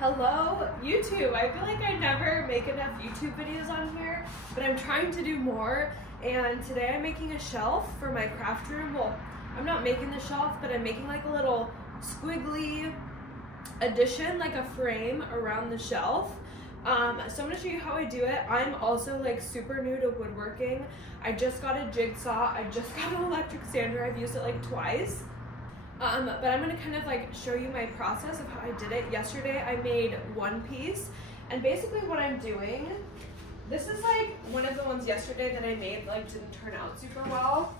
Hello, YouTube. I feel like I never make enough YouTube videos on here, but I'm trying to do more. And today I'm making a shelf for my craft room. Well, I'm not making the shelf, but I'm making like a little squiggly addition, like a frame around the shelf. So I'm gonna show you how I do it. I'm also like super new to woodworking. I just got a jigsaw. I just got an electric sander. I've used it like twice. But I'm gonna kind of like show you my process of how I did it. Yesterday I made one piece, and basically what I'm doing, this is like one of the ones yesterday that I made like didn't turn out super well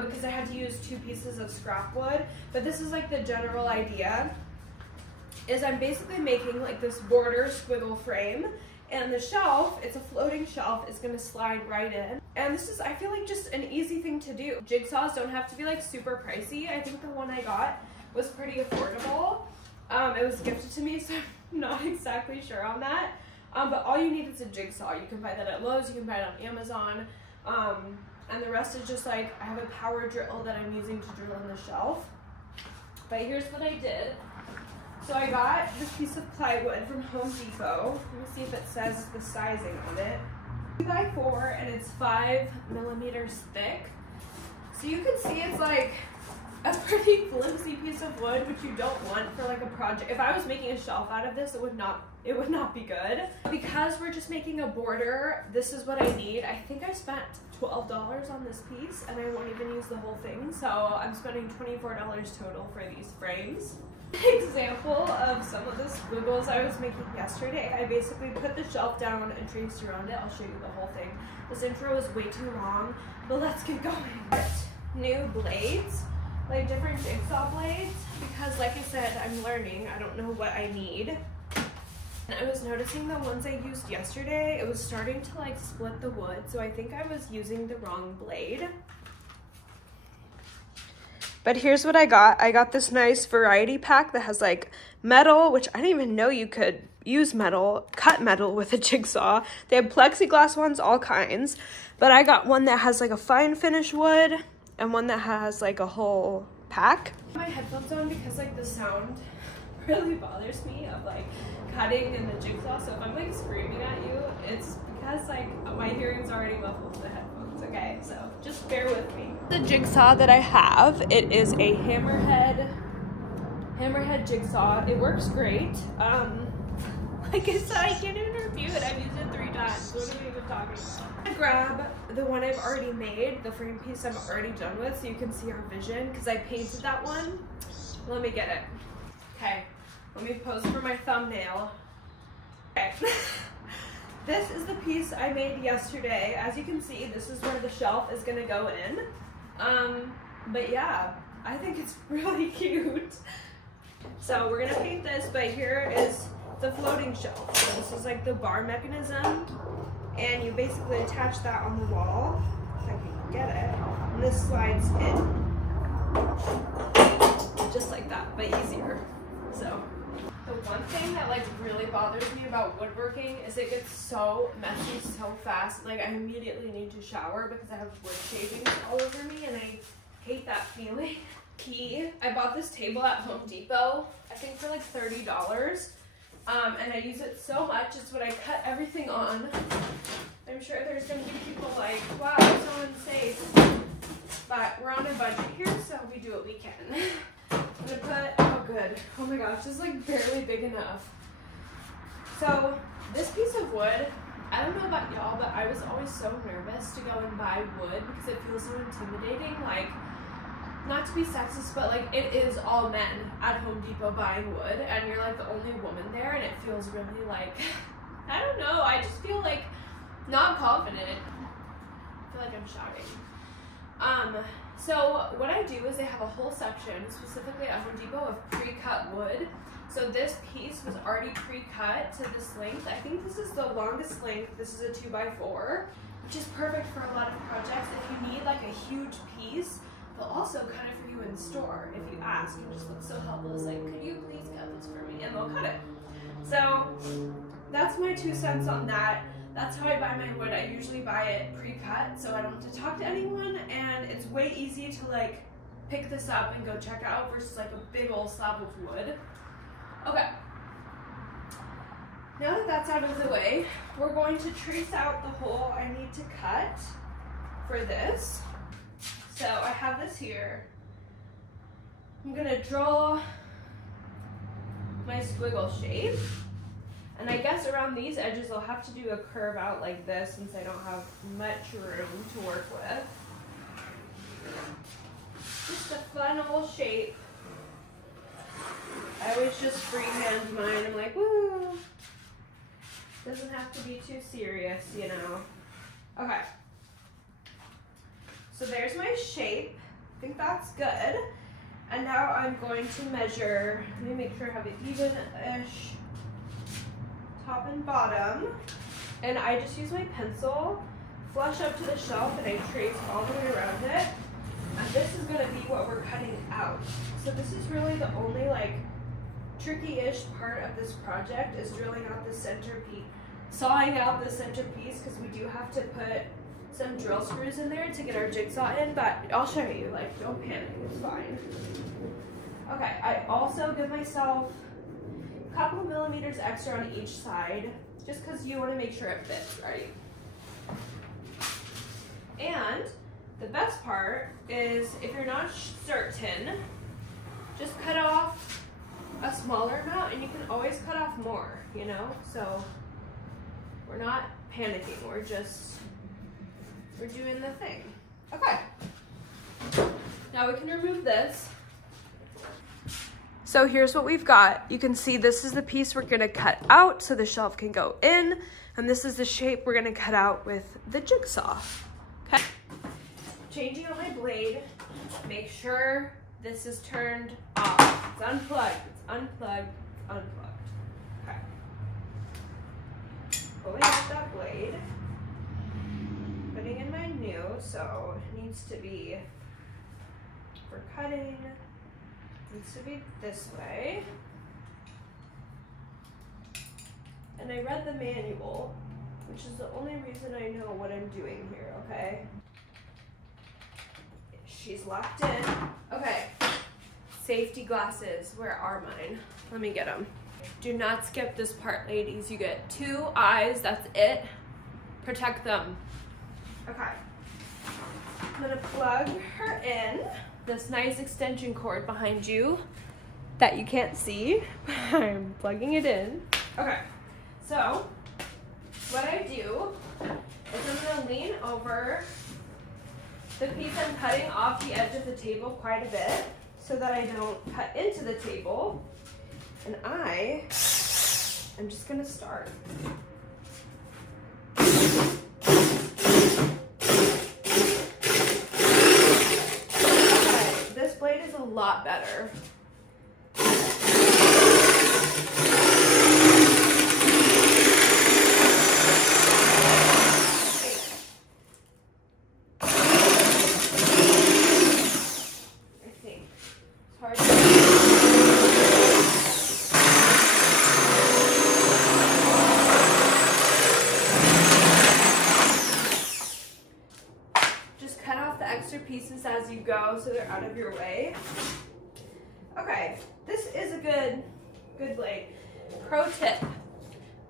because I had to use 2 pieces of scrap wood. But this is like the general idea, is I'm basically making like this border squiggle frame, and the shelf, it's a floating shelf, is gonna slide right in. And this is, I feel like, just an easy thing to do. Jigsaws don't have to be like super pricey. I think the one I got was pretty affordable. It was gifted to me, so I'm not exactly sure on that. But all you need is a jigsaw. You can buy that at Lowe's, you can buy it on Amazon. And the rest is just like, I have a power drill that I'm using to drill in the shelf. But here's what I did. So I got this piece of plywood from Home Depot. Let me see if it says the sizing on it. 2x4, and it's 5 millimeters thick. So you can see it's like a pretty flimsy piece of wood, which you don't want for like a project. If I was making a shelf out of this, it would not be good. Because we're just making a border, this is what I need. I think I spent $12 on this piece, and I won't even use the whole thing. So I'm spending $24 total for these frames. Example of some of the squiggles I was making yesterday. I basically put the shelf down and traced around it. I'll show you the whole thing. This intro is way too long, but let's get going. New blades, like different jigsaw blades, because like I said, I'm learning. I don't know what I need. And I was noticing the ones I used yesterday, it was starting to like split the wood, so I think I was using the wrong blade. But here's what I got. I got this nice variety pack that has like metal, which I didn't even know you could use metal, cut metal with a jigsaw. They have plexiglass ones, all kinds. But I got one that has like a fine finish wood and one that has like a whole pack. I have my headphones on because like the sound really bothers me of like cutting in the jigsaw. So if I'm like screaming at you, it's because like my hearing's already muffled in the headphones. Okay, so just bear with me. The jigsaw that I have, it is a hammerhead jigsaw. It works great. Like I said, I can't even review it. I've used it 3 times. What are we even talking about? I grab the one I've already made, the frame piece I'm already done with, so you can see our vision, because I painted that one. Let me get it. Okay, let me pose for my thumbnail. Okay. This is the piece I made yesterday. As you can see, this is where the shelf is gonna go in. But yeah, I think it's really cute. So we're gonna paint this, but here is the floating shelf. So this is like the bar mechanism, and you basically attach that on the wall, if I can get it, and this slides in. Just like that, but easier. So. The one thing that like really bothers me about woodworking is it gets so messy so fast. Like I immediately need to shower because I have wood shavings all over me, and I hate that feeling. I bought this table at Home Depot, I think for like $30. And I use it so much, it's what I cut everything on. I'm sure there's gonna be people like, wow, so unsafe. But we're on a budget here, so we do what we can. I'm gonna put, oh good, oh my gosh, this is like barely big enough. So this piece of wood, I don't know about y'all, but I was always so nervous to go and buy wood because it feels so intimidating. Like, not to be sexist, but like it is all men at Home Depot buying wood, and you're like the only woman there, and it feels really like, I don't know, I just feel like not confident. I feel like I'm shouting. So what I do is they have a whole section specifically at Home Depot of pre-cut wood. So this piece was already pre-cut to this length. I think this is the longest length. This is a 2x4, which is perfect for a lot of projects. If you need like a huge piece, they'll also cut it for you in store if you ask and just look so helpless, like, could you please cut this for me? And they'll cut it. So that's my 2 cents on that. That's how I buy my wood. I usually buy it pre-cut so I don't have to talk to anyone, and it's way easy to like pick this up and go check out versus like a big old slab of wood. Okay, Now that that's out of the way, we're going to trace out the hole I need to cut for this. So I have this here. I'm gonna draw my squiggle shape. And I guess around these edges I'll have to do a curve out like this since I don't have much room to work with. Just a fun little shape. I always just freehand mine. I'm like, woo! Doesn't have to be too serious, you know. Okay. So there's my shape. I think that's good. And now I'm going to measure, let me make sure I have it even-ish top and bottom. And I just use my pencil, flush up to the shelf, and I trace all the way around it. And this is gonna be what we're cutting out. So this is really the only like tricky-ish part of this project is drilling out the centerpiece, sawing out the centerpiece, because we do have to put some drill screws in there to get our jigsaw in, but I'll show you, like, don't panic, it's fine. Okay, I also give myself a couple millimeters extra on each side, just because you want to make sure it fits, right? And the best part is, if you're not certain, just cut off a smaller amount, and you can always cut off more, you know? So we're not panicking, we're doing the thing. Okay. Now we can remove this. So here's what we've got. You can see this is the piece we're gonna cut out so the shelf can go in, and this is the shape we're gonna cut out with the jigsaw. Okay. Changing out my blade, make sure this is turned off. It's unplugged, it's unplugged, unplugged. Okay. Pulling out that blade. Putting in my new, so it needs to be, for cutting, needs to be this way. And I read the manual, which is the only reason I know what I'm doing here, okay? She's locked in. Okay, safety glasses, where are mine? Let me get them. Do not skip this part, ladies. You get 2 eyes, that's it. Protect them. Okay, I'm gonna plug her in. This nice extension cord behind you that you can't see. I'm plugging it in. Okay, so what I do is I'm gonna lean over the piece I'm cutting off the edge of the table quite a bit so that I don't cut into the table. And I am just gonna start. A lot better. I think it's hard to just cut off the extra pieces as you go so they're out of your way. Okay, this is a good blade. Pro tip,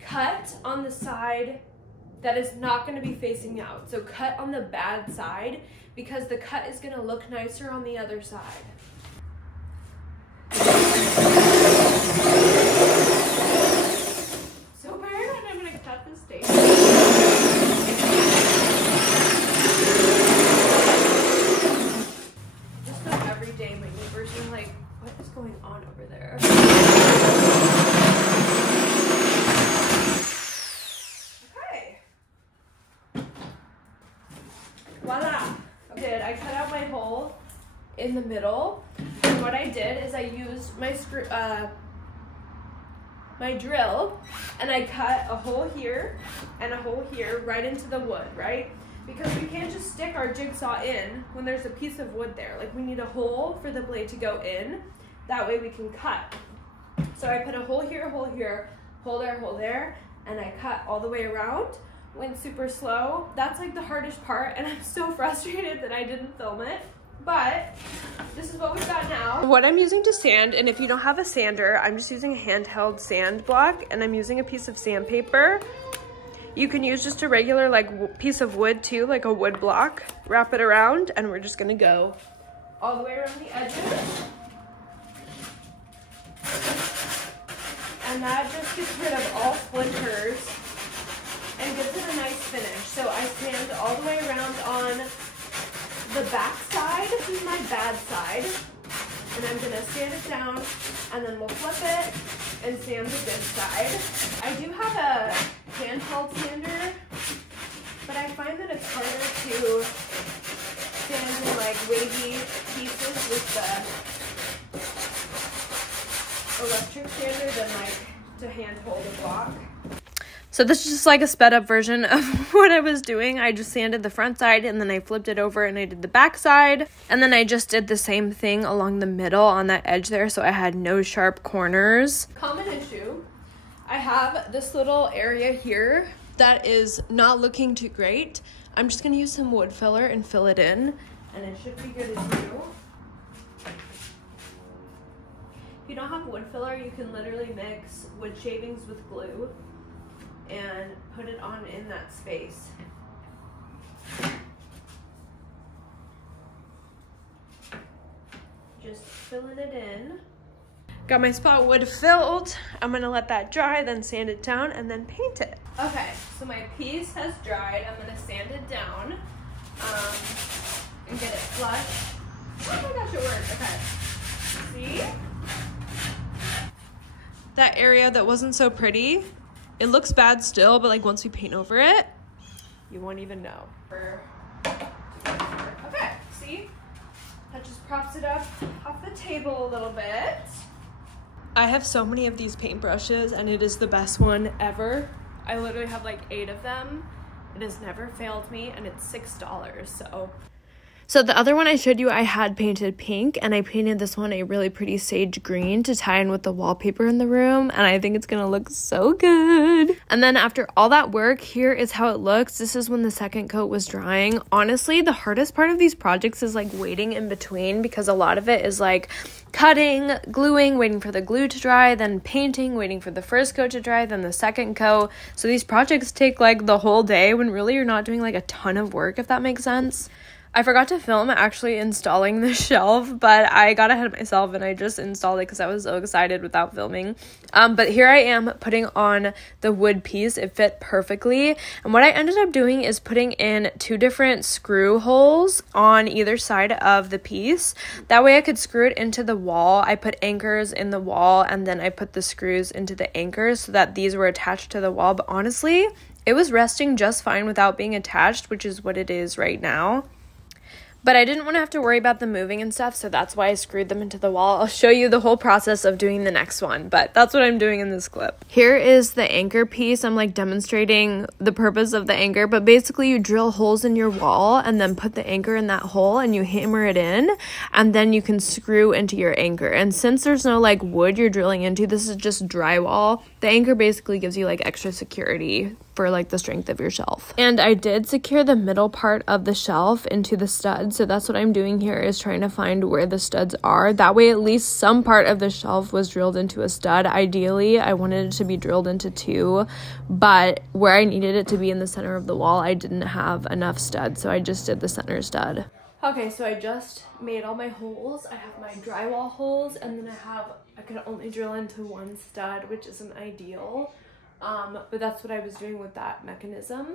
cut on the side that is not gonna be facing out. So cut on the bad side because the cut is gonna look nicer on the other side. So paranoid I'm gonna cut this stage. Just not every day my neighbors are like, what is going on over there? Okay. Voila. Okay, I cut out my hole in the middle. And what I did is I used my my drill and I cut a hole here and a hole here right into the wood, right? Because we can't just stick our jigsaw in when there's a piece of wood there. Like, we need a hole for the blade to go in. That way we can cut. So I put a hole here, hole here, hole there, and I cut all the way around. Went super slow. That's like the hardest part, and I'm so frustrated that I didn't film it. But this is what we've got now. What I'm using to sand, and if you don't have a sander, I'm just using a handheld sand block, and I'm using a piece of sandpaper. You can use just a regular like piece of wood too, like a wood block. Wrap it around, and we're just gonna go all the way around the edges. And that just gets rid of all splinters and gives it a nice finish. So I sand all the way around on the back side. This is my bad side. And I'm gonna sand it down, and then we'll flip it and sand the good side. I do have a handheld sander, but I find that it's harder to sand in like wavy pieces with the electric sander than like to hand hold a block. So this is just like a sped up version of what I was doing. I just sanded the front side, and then I flipped it over and I did the back side. And then I just did the same thing along the middle on that edge there, so I had no sharp corners. Common issue. I have this little area here that is not looking too great. I'm just gonna use some wood filler and fill it in, and it should be good as new. If you don't have wood filler, you can literally mix wood shavings with glue and put it on in that space. Just filling it in. Got my spot wood filled. I'm gonna let that dry, then sand it down, and then paint it. Okay, so my piece has dried. I'm gonna sand it down and get it flush. Oh my gosh, it worked. Okay. See? That area that wasn't so pretty, it looks bad still, but like once we paint over it, you won't even know. Okay, see? That just props it up off the table a little bit. I have so many of these paintbrushes, and it is the best one ever. I literally have like 8 of them. It has never failed me, and it's $6, So the other one I showed you, I had painted pink, and I painted this one a really pretty sage green to tie in with the wallpaper in the room, and I think it's gonna look so good. And then after all that work, here is how it looks. This is when the second coat was drying. Honestly, the hardest part of these projects is like waiting in between, because a lot of it is like cutting, gluing, waiting for the glue to dry, then painting, waiting for the first coat to dry, then the second coat. So these projects take like the whole day, when really you're not doing like a ton of work, if that makes sense. I forgot to film actually installing the shelf, but I got ahead of myself and I just installed it because I was so excited without filming. But here I am putting on the wood piece. It fit perfectly. And what I ended up doing is putting in 2 different screw holes on either side of the piece. That way I could screw it into the wall. I put anchors in the wall, and then I put the screws into the anchors so that these were attached to the wall. But honestly, it was resting just fine without being attached, which is what it is right now. But I didn't want to have to worry about them moving and stuff, so that's why I screwed them into the wall. I'll show you the whole process of doing the next one, but that's what I'm doing in this clip. Here is the anchor piece. I'm like demonstrating the purpose of the anchor, but basically you drill holes in your wall and then put the anchor in that hole and you hammer it in, and then you can screw into your anchor. And since there's no like wood you're drilling into, this is just drywall, the anchor basically gives you like extra security for like the strength of your shelf. And I did secure the middle part of the shelf into the studs, so that's what I'm doing here, is trying to find where the studs are. That way at least some part of the shelf was drilled into a stud. Ideally I wanted it to be drilled into 2, but where I needed it to be in the center of the wall, I didn't have enough studs, so I just did the center stud. Okay, so I just made all my holes. I have my drywall holes, and then I could only drill into 1 stud, which isn't ideal. But that's what I was doing with that mechanism,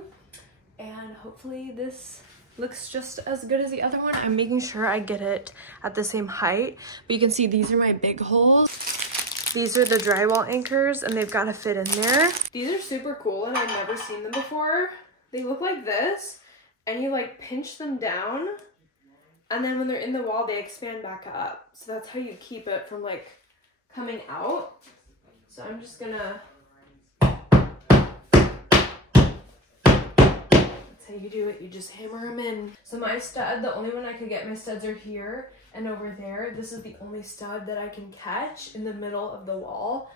and hopefully this looks just as good as the other one. I'm making sure I get it at the same height, but you can see these are my big holes. These are the drywall anchors, and they've got to fit in there. These are super cool, and I've never seen them before. They look like this, and you like pinch them down, and then when they're in the wall, they expand back up. So that's how you keep it from like coming out. So I'm just gonna, how you do it, you just hammer them in. So my stud, the only one I could get my studs are here and over there. This is the only stud that I can catch in the middle of the wall.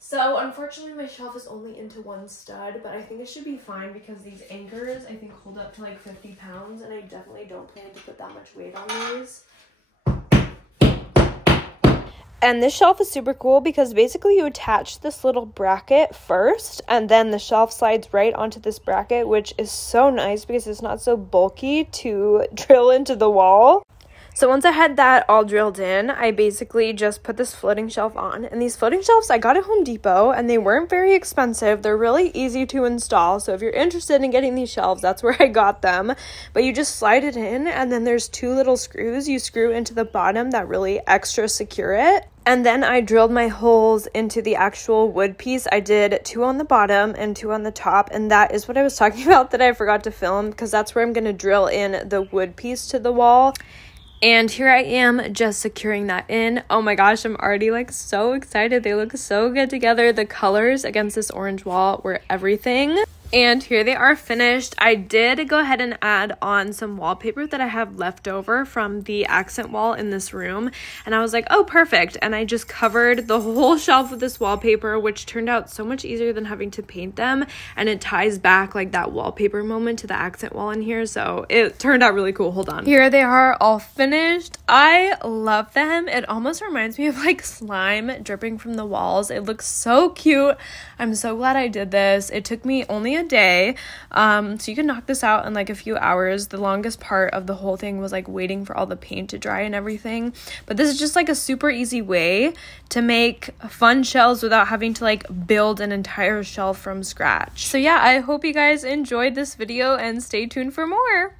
So unfortunately my shelf is only into one stud, but I think it should be fine because these anchors I think hold up to like 50 pounds and I definitely don't plan to put that much weight on these. And this shelf is super cool because basically you attach this little bracket first and then the shelf slides right onto this bracket, which is so nice because it's not so bulky to drill into the wall. So once I had that all drilled in, I basically just put this floating shelf on. And these floating shelves I got at Home Depot and they weren't very expensive. They're really easy to install. So if you're interested in getting these shelves, that's where I got them. But you just slide it in and then there's two little screws you screw into the bottom that really extra secure it. And then I drilled my holes into the actual wood piece. I did 2 on the bottom and 2 on the top. And that is what I was talking about that I forgot to film because that's where I'm going to drill in the wood piece to the wall. And here I am just securing that in. Oh my gosh, I'm already like so excited. They look so good together. The colors against this orange wall were everything. And here they are finished. I did go ahead and add on some wallpaper that I have left over from the accent wall in this room. And I was like, oh, perfect. And I just covered the whole shelf with this wallpaper, which turned out so much easier than having to paint them. And it ties back like that wallpaper moment to the accent wall in here. So it turned out really cool. Hold on. Here they are all finished. I love them. It almost reminds me of like slime dripping from the walls. It looks so cute. I'm so glad I did this. It took me only a day, so you can knock this out in like a few hours. The longest part of the whole thing was like waiting for all the paint to dry and everything, but this is just like a super easy way to make fun shelves without having to like build an entire shelf from scratch. So yeah, I hope you guys enjoyed this video and stay tuned for more.